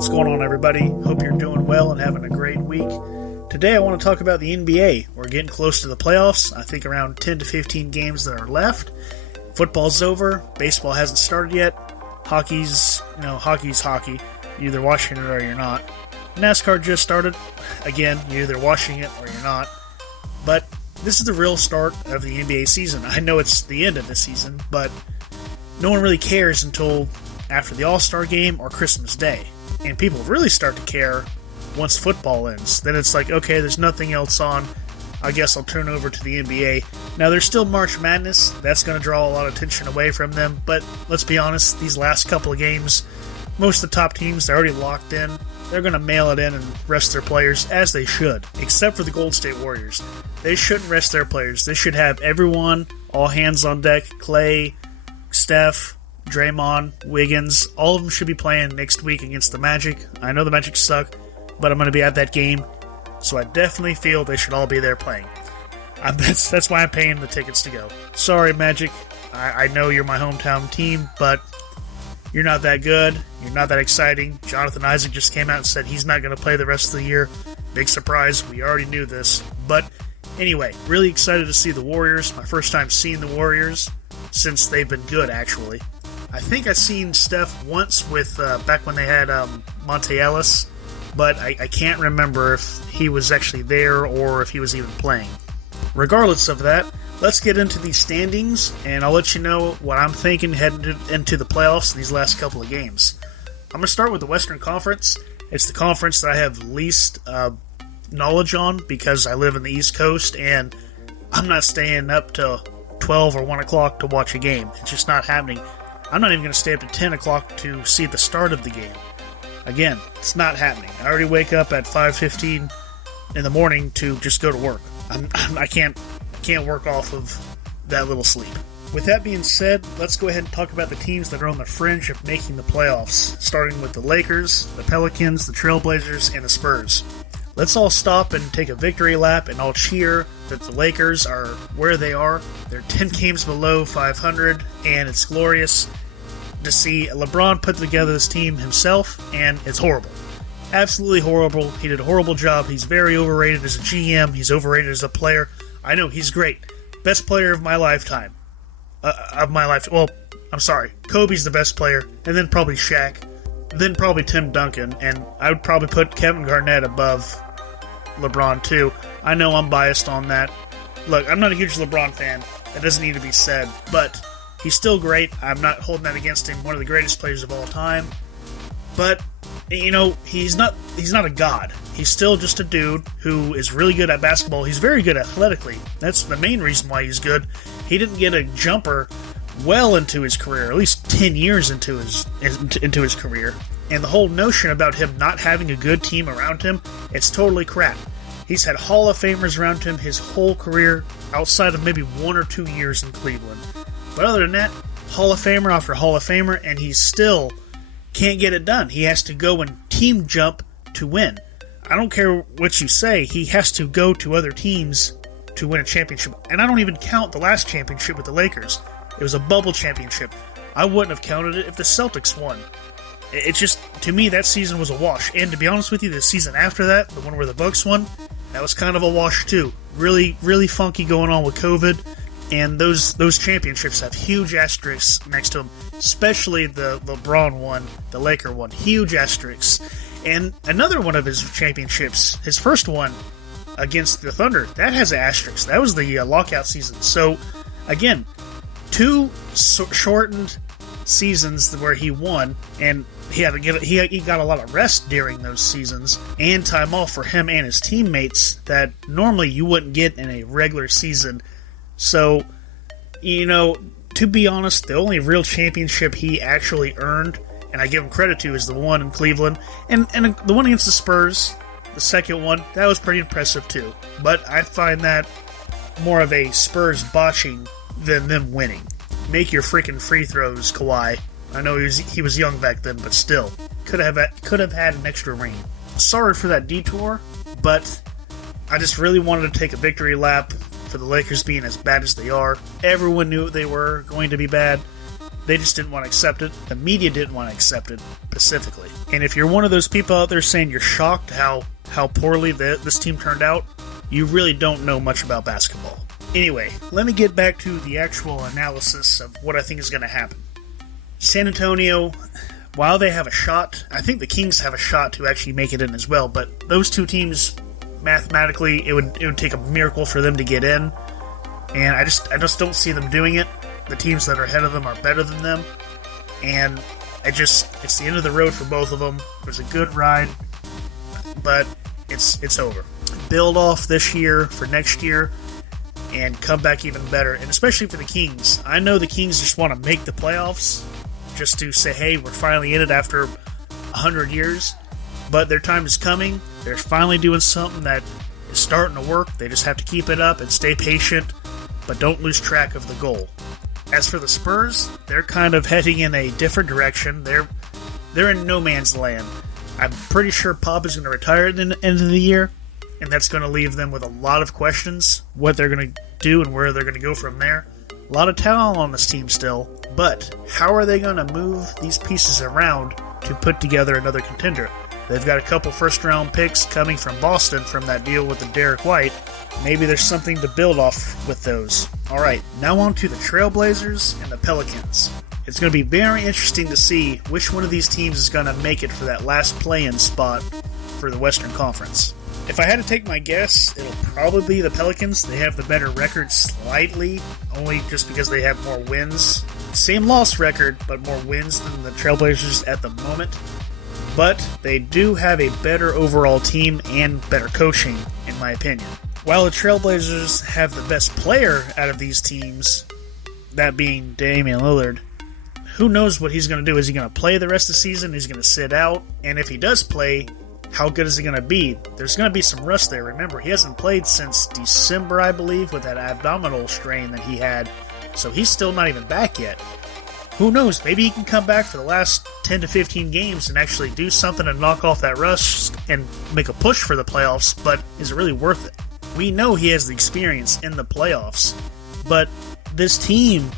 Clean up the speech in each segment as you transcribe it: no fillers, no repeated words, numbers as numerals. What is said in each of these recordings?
What's going on, everybody? Hope you're doing well and having a great week. Today I want to talk about the NBA. We're getting close to the playoffs. I think around 10 to 15 games that are left. Football's over. Baseball hasn't started yet. Hockey's hockey. You're either watching it or you're not. NASCAR just started. Again, you're either watching it or you're not. But this is the real start of the NBA season. I know it's the end of the season, but no one really cares until after the All-Star game or Christmas Day. And people really start to care once football ends. Then it's like, okay, there's nothing else on. I guess I'll turn over to the NBA. Now, there's still March Madness. That's going to draw a lot of attention away from them. But let's be honest, these last couple of games, most of the top teams, they're already locked in. They're going to mail it in and rest their players, as they should. Except for the Golden State Warriors. They shouldn't rest their players. They should have everyone, all hands on deck. Clay, Steph, Draymond, Wiggins, all of them should be playing next week against the Magic. I know the Magic suck, but I'm going to be at that game, so I definitely feel they should all be there playing. That's why I'm paying the tickets to go. Sorry, Magic. I know you're my hometown team, but you're not that good. You're not that exciting. Jonathan Isaac just came out and said he's not going to play the rest of the year. Big surprise. We already knew this. But anyway, really excited to see the Warriors. My first time seeing the Warriors since they've been good, actually. I think I seen Steph once with back when they had Monte Ellis, but I can't remember if he was actually there or if he was even playing. Regardless of that, let's get into these standings, and I'll let you know what I'm thinking heading into the playoffs these last couple of games. I'm going to start with the Western Conference. It's the conference that I have least knowledge on because I live in the East Coast, and I'm not staying up till 12 or 1 o'clock to watch a game. It's just not happening. I'm not even going to stay up to 10 o'clock to see the start of the game. Again, it's not happening. I already wake up at 5:15 in the morning to just go to work. I can't work off of that little sleep. With that being said, let's go ahead and talk about the teams that are on the fringe of making the playoffs, starting with the Lakers, the Pelicans, the Trailblazers, and the Spurs. Let's all stop and take a victory lap and all cheer that the Lakers are where they are. They're 10 games below 500, and it's glorious to see LeBron put together this team himself, and it's horrible. Absolutely horrible. He did a horrible job. He's very overrated as a GM. He's overrated as a player. I know, he's great. Best player of my lifetime. Well, I'm sorry. Kobe's the best player, and then probably Shaq. Then probably Tim Duncan, and I would probably put Kevin Garnett above LeBron too. I know I'm biased on that. Look, I'm not a huge LeBron fan. That doesn't need to be said, but he's still great. I'm not holding that against him. One of the greatest players of all time. But, you know, he's not a god. He's still just a dude who is really good at basketball. He's very good athletically. That's the main reason why he's good. He didn't get a jumper well into his career, at least 10 years into his career. And the whole notion about him not having a good team around him, it's totally crap. He's had Hall of Famers around him his whole career, outside of maybe 1 or 2 years in Cleveland. But other than that, Hall of Famer after Hall of Famer, and he still can't get it done. He has to go and team jump to win. I don't care what you say, he has to go to other teams to win a championship. And I don't even count the last championship with the Lakers. It was a bubble championship. I wouldn't have counted it if the Celtics won. It's just, to me, that season was a wash. And to be honest with you, the season after that, the one where the Bucks won, that was kind of a wash too. Really, really funky going on with COVID. And those championships have huge asterisks next to them. Especially the LeBron one, the Laker one. Huge asterisks. And another one of his championships, his first one against the Thunder, that has an asterisk. That was the lockout season. So, again, 2 shortened seasons where he won, and he got a lot of rest during those seasons, and time off for him and his teammates that normally you wouldn't get in a regular season. So, you know, to be honest, the only real championship he actually earned, and I give him credit to, is the one in Cleveland, and the one against the Spurs, the second one, that was pretty impressive too. But I find that more of a Spurs botching than them winning. Make your freaking free throws, Kawhi. I know he was young back then, but still, could have had an extra ring. Sorry for that detour, but I just really wanted to take a victory lap for the Lakers being as bad as they are. Everyone knew they were going to be bad. They just didn't want to accept it. The media didn't want to accept it specifically. And if you're one of those people out there saying you're shocked how poorly this team turned out, you really don't know much about basketball. Anyway, let me get back to the actual analysis of what I think is going to happen. San Antonio, while they have a shot, I think the Kings have a shot to actually make it in as well, but those two teams, mathematically, it would take a miracle for them to get in, and I just don't see them doing it. The teams that are ahead of them are better than them, and it's the end of the road for both of them. It was a good ride, but it's over. Build off this year for next year and come back even better, and especially for the Kings. I know the Kings just want to make the playoffs, just to say, hey, we're finally in it after 100 years, but their time is coming. They're finally doing something that is starting to work. They just have to keep it up and stay patient, but don't lose track of the goal. As for the Spurs, they're kind of heading in a different direction. They're in no man's land. I'm pretty sure Pop is going to retire at the end of the year, and that's going to leave them with a lot of questions, what they're going to do and where they're going to go from there. A lot of talent on this team still, but how are they going to move these pieces around to put together another contender? They've got a couple first-round picks coming from Boston from that deal with the Derek White. Maybe there's something to build off with those. All right, now on to the Trailblazers and the Pelicans. It's going to be very interesting to see which one of these teams is going to make it for that last play-in spot for the Western Conference. If I had to take my guess, it'll probably be the Pelicans. They have the better record slightly, only just because they have more wins. Same loss record, but more wins than the Trailblazers at the moment. But they do have a better overall team and better coaching, in my opinion. While the Trailblazers have the best player out of these teams, that being Damian Lillard, who knows what he's going to do? Is he going to play the rest of the season? Is he going to sit out? And if he does play, how good is he going to be? There's going to be some rust there. Remember, he hasn't played since December, I believe, with that abdominal strain that he had. So he's still not even back yet. Who knows? Maybe he can come back for the last 10 to 15 games and actually do something to knock off that rust and make a push for the playoffs, but is it really worth it? We know he has the experience in the playoffs, but this team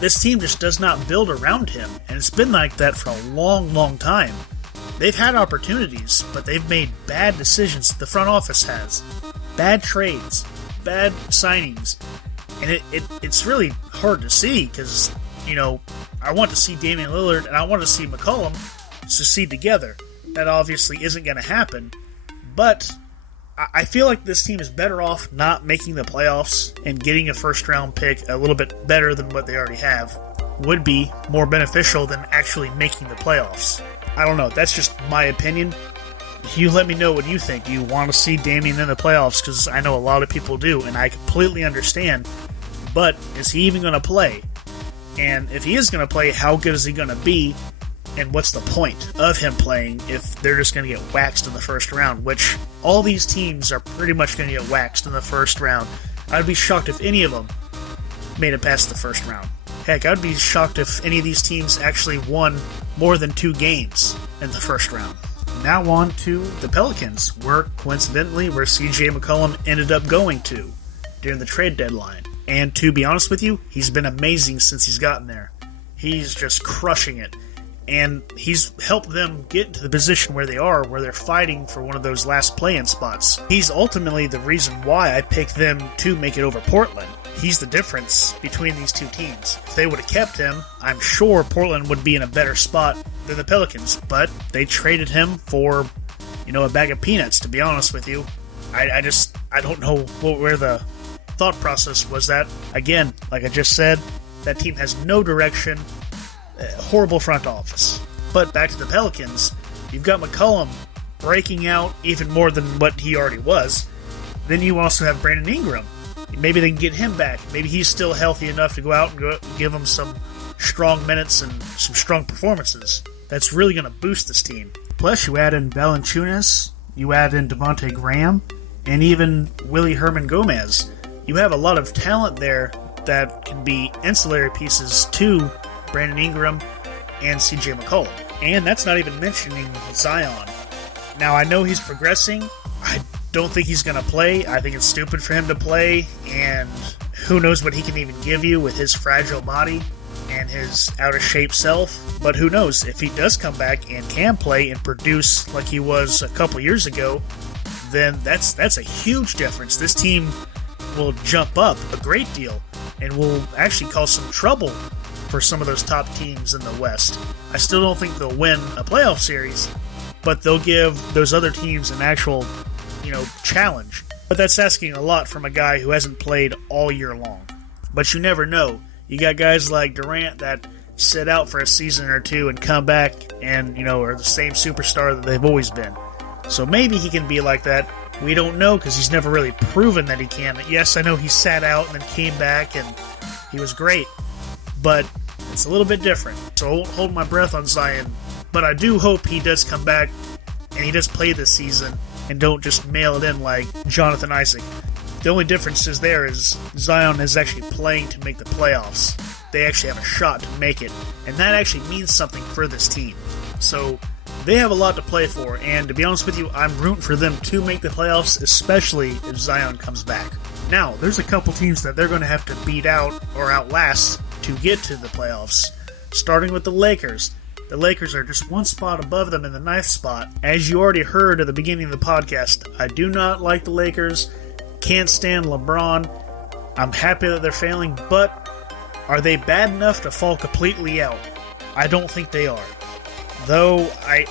just does not build around him, and it's been like that for a long, long time. They've had opportunities, but they've made bad decisions. The front office has. Bad trades, bad signings, and it's really hard to see because, I want to see Damian Lillard and I want to see McCollum succeed together. That obviously isn't going to happen, but I feel like this team is better off not making the playoffs and getting a first-round pick a little bit better than what they already have would be more beneficial than actually making the playoffs. I don't know. That's just my opinion. You let me know what you think. Do you want to see Damian in the playoffs? Because I know a lot of people do, and I completely understand. But is he even going to play? And if he is going to play, how good is he going to be? And what's the point of him playing if they're just going to get waxed in the first round, which all these teams are pretty much going to get waxed in the first round. I'd be shocked if any of them made it past the first round. Heck, I'd be shocked if any of these teams actually won more than 2 games in the first round. Now on to the Pelicans, where CJ McCollum ended up going to during the trade deadline. And to be honest with you, he's been amazing since he's gotten there. He's just crushing it. And he's helped them get to the position where they are, where they're fighting for one of those last play-in spots. He's ultimately the reason why I picked them to make it over Portland. He's the difference between these two teams. If they would have kept him, I'm sure Portland would be in a better spot than the Pelicans. But they traded him for, a bag of peanuts, to be honest with you. I don't know where the thought process was that. Again, like I just said, that team has no direction. Horrible front office. But back to the Pelicans, you've got McCollum breaking out even more than what he already was. Then you also have Brandon Ingram. Maybe they can get him back. Maybe he's still healthy enough to go out and give him some strong minutes and some strong performances. That's really going to boost this team. Plus, you add in Valanciunas, you add in Devontae Graham, and even Willie Herman Gomez. You have a lot of talent there that can be ancillary pieces to Brandon Ingram and CJ McCollum. And that's not even mentioning Zion. Now, I know he's progressing. I don't think he's going to play. I think it's stupid for him to play, and who knows what he can even give you with his fragile body and his out-of-shape self. But who knows, if he does come back and can play and produce like he was a couple years ago, then that's a huge difference. This team will jump up a great deal and will actually cause some trouble for some of those top teams in the West. I still don't think they'll win a playoff series, but they'll give those other teams an actual, challenge. But that's asking a lot from a guy who hasn't played all year long. But you never know. You got guys like Durant that sit out for a season or two and come back and, are the same superstar that they've always been. So maybe he can be like that. We don't know because he's never really proven that he can. Yes, I know he sat out and then came back and he was great. But it's a little bit different. So I won't hold my breath on Zion. But I do hope he does come back and he does play this season and don't just mail it in like Jonathan Isaac. The only difference is Zion is actually playing to make the playoffs. They actually have a shot to make it. And that actually means something for this team. So they have a lot to play for. And to be honest with you, I'm rooting for them to make the playoffs, especially if Zion comes back. Now, there's a couple teams that they're going to have to beat out or outlast to get to the playoffs. Starting with the Lakers. The Lakers are just one spot above them in the 9th spot. As you already heard at the beginning of the podcast, I do not like the Lakers. Can't stand LeBron. I'm happy that they're failing, but are they bad enough to fall completely out? I don't think they are. Though I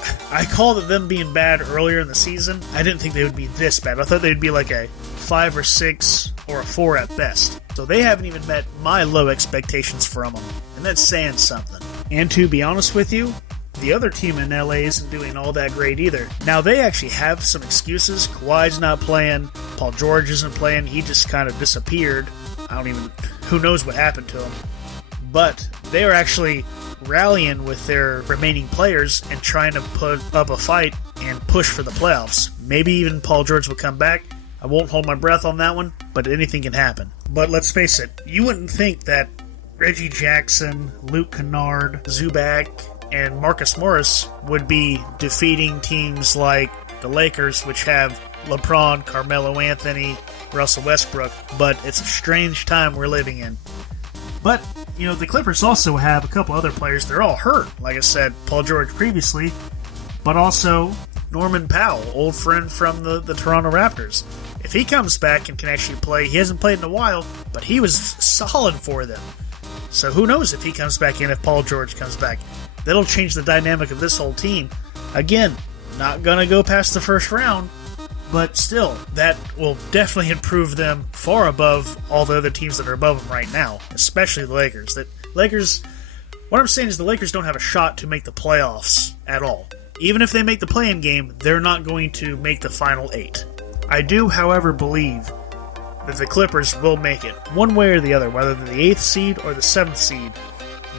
called them being bad earlier in the season, I didn't think they would be this bad. I thought they'd be like a 5 or 6 or a 4 at best. So they haven't even met my low expectations from them, and that's saying something. And to be honest with you, the other team in LA isn't doing all that great either. Now, they actually have some excuses. Kawhi's not playing. Paul George isn't playing. He just kind of disappeared. Who knows what happened to him. But they are actually rallying with their remaining players and trying to put up a fight and push for the playoffs. Maybe even Paul George will come back. I won't hold my breath on that one, but anything can happen. But let's face it, you wouldn't think that Reggie Jackson, Luke Kennard, Zubac, and Marcus Morris would be defeating teams like the Lakers, which have LeBron, Carmelo Anthony, Russell Westbrook, but it's a strange time we're living in. But, the Clippers also have a couple other players. They're all hurt. Like I said, Paul George previously, but also Norman Powell, old friend from the Toronto Raptors. If he comes back and can actually play, he hasn't played in a while, but he was solid for them. So who knows if he comes back in, if Paul George comes back. That'll change the dynamic of this whole team. Again, not going to go past the first round, but still, that will definitely improve them far above all the other teams that are above them right now, especially the Lakers. What I'm saying is the Lakers don't have a shot to make the playoffs at all. Even if they make the play-in game, they're not going to make the final 8. I do, however, believe that the Clippers will make it, one way or the other, whether they're the 8th seed or the 7th seed.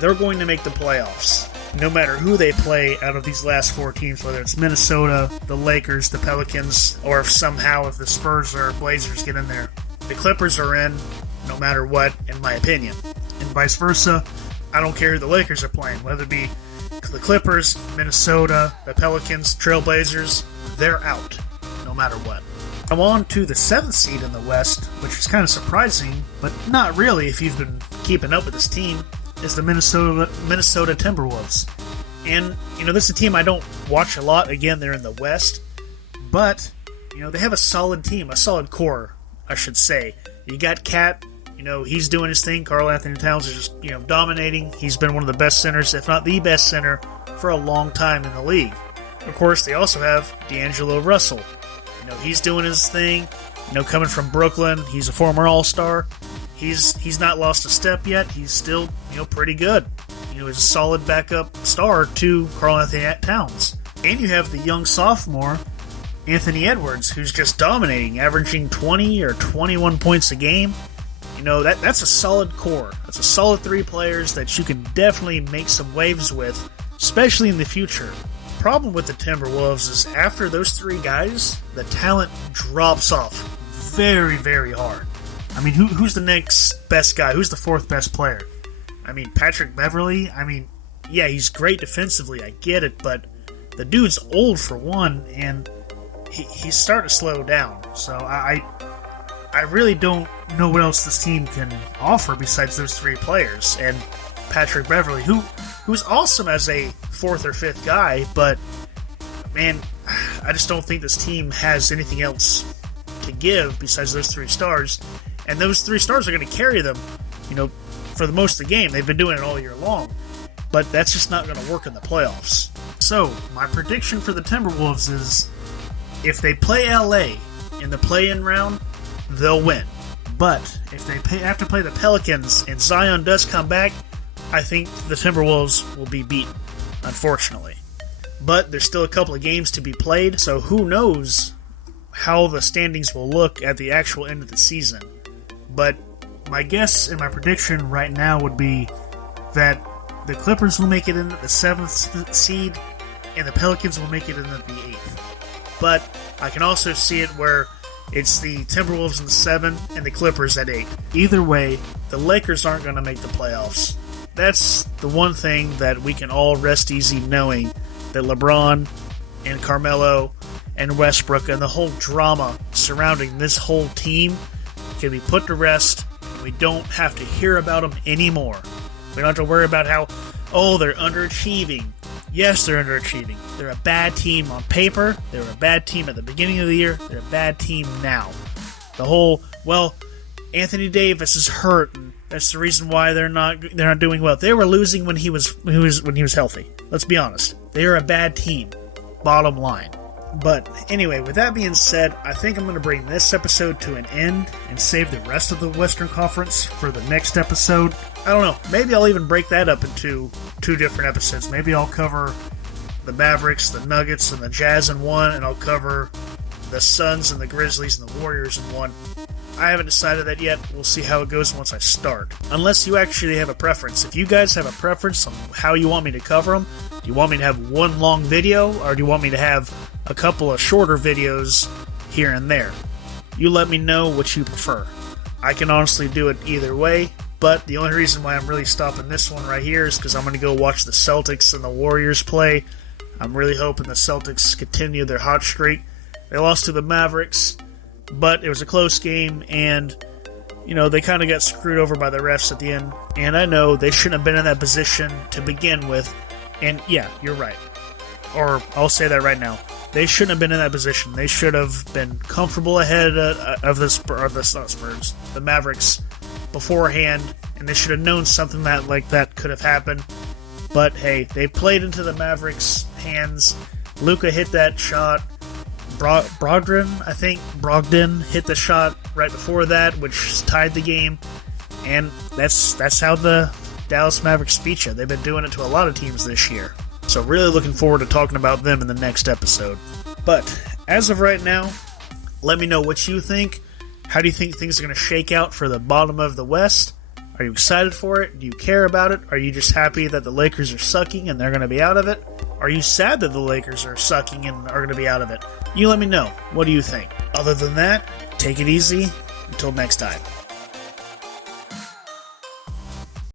They're going to make the playoffs, no matter who they play out of these last 4 teams, whether it's Minnesota, the Lakers, the Pelicans, or if the Spurs or Blazers get in there. The Clippers are in, no matter what, in my opinion. And vice versa, I don't care who the Lakers are playing, whether it be the Clippers, Minnesota, the Pelicans, Trailblazers, they're out, no matter what. I'm on to the 7th seed in the West, which is kind of surprising, but not really if you've been keeping up with this team, is the Minnesota Timberwolves. And, this is a team I don't watch a lot. Again, they're in the West, but, they have a solid team, a solid core, I should say. You got Cat, he's doing his thing. Karl Anthony Towns is just, dominating. He's been one of the best centers, if not the best center, for a long time in the league. Of course, they also have D'Angelo Russell. He's doing his thing. Coming from Brooklyn, he's a former All-Star. He's not lost a step yet. He's still, pretty good. He's a solid backup star to Karl Anthony Towns. And you have the young sophomore, Anthony Edwards, who's just dominating, averaging 20 or 21 points a game. That's a solid core. That's a solid 3 players that you can definitely make some waves with, especially in the future. Problem with the Timberwolves is after those 3 guys, the talent drops off very, very hard. Who's the next best guy? Who's the 4th best player? Patrick Beverley, yeah, he's great defensively, I get it, but the dude's old for one, and he's starting to slow down. So I really don't know what else this team can offer besides those 3 players. And Patrick Beverley, who's awesome as a fourth or fifth guy, but man, I just don't think this team has anything else to give besides those 3 stars. And those 3 stars are going to carry them, for the most of the game. They've been doing it all year long. But that's just not going to work in the playoffs. So, my prediction for the Timberwolves is if they play LA in the play-in round, they'll win. But if they have to play the Pelicans and Zion does come back, I think the Timberwolves will be beaten, unfortunately. But there's still a couple of games to be played, so who knows how the standings will look at the actual end of the season. But my guess and my prediction right now would be that the Clippers will make it in at the 7th seed, and the Pelicans will make it in at the 8th. But I can also see it where it's the Timberwolves in the 7 and the Clippers at 8. Either way, the Lakers aren't going to make the playoffs. That's the one thing that we can all rest easy knowing, that LeBron and Carmelo and Westbrook and the whole drama surrounding this whole team can be put to rest, and we don't have to hear about them anymore. We don't have to worry about how, they're underachieving. Yes, they're underachieving. They're a bad team on paper. They were a bad team at the beginning of the year. They're a bad team now. The whole, Anthony Davis is hurt, and that's the reason why they're not doing well. They were losing when he was healthy. Let's be honest. They are a bad team. Bottom line. But anyway, with that being said, I think I'm going to bring this episode to an end and save the rest of the Western Conference for the next episode. I don't know. Maybe I'll even break that up into 2 different episodes. Maybe I'll cover the Mavericks, the Nuggets, and the Jazz in one, and I'll cover the Suns and the Grizzlies and the Warriors in one. I haven't decided that yet. We'll see how it goes once I start. Unless you actually have a preference. If you guys have a preference on how you want me to cover them, do you want me to have one long video, or do you want me to have a couple of shorter videos here and there? You let me know what you prefer. I can honestly do it either way, but the only reason why I'm really stopping this one right here is because I'm going to go watch the Celtics and the Warriors play. I'm really hoping the Celtics continue their hot streak. They lost to the Mavericks, but it was a close game, and they kind of got screwed over by the refs at the end. And I know they shouldn't have been in that position to begin with. And yeah, you're right. Or I'll say that right now. They shouldn't have been in that position. They should have been comfortable ahead of the Mavericks beforehand, and they should have known something like that could have happened. But hey, they played into the Mavericks' hands. Luka hit that shot. Brogdon hit the shot right before that, which tied the game. And that's how the Dallas Mavericks beat you. They've been doing it to a lot of teams this year. So really looking forward to talking about them in the next episode. But as of right now, let me know what you think. How do you think things are going to shake out for the bottom of the West? Are you excited for it? Do you care about it? Are you just happy that the Lakers are sucking and they're going to be out of it? Are you sad that the Lakers are sucking and are going to be out of it? You let me know. What do you think? Other than that, take it easy. Until next time.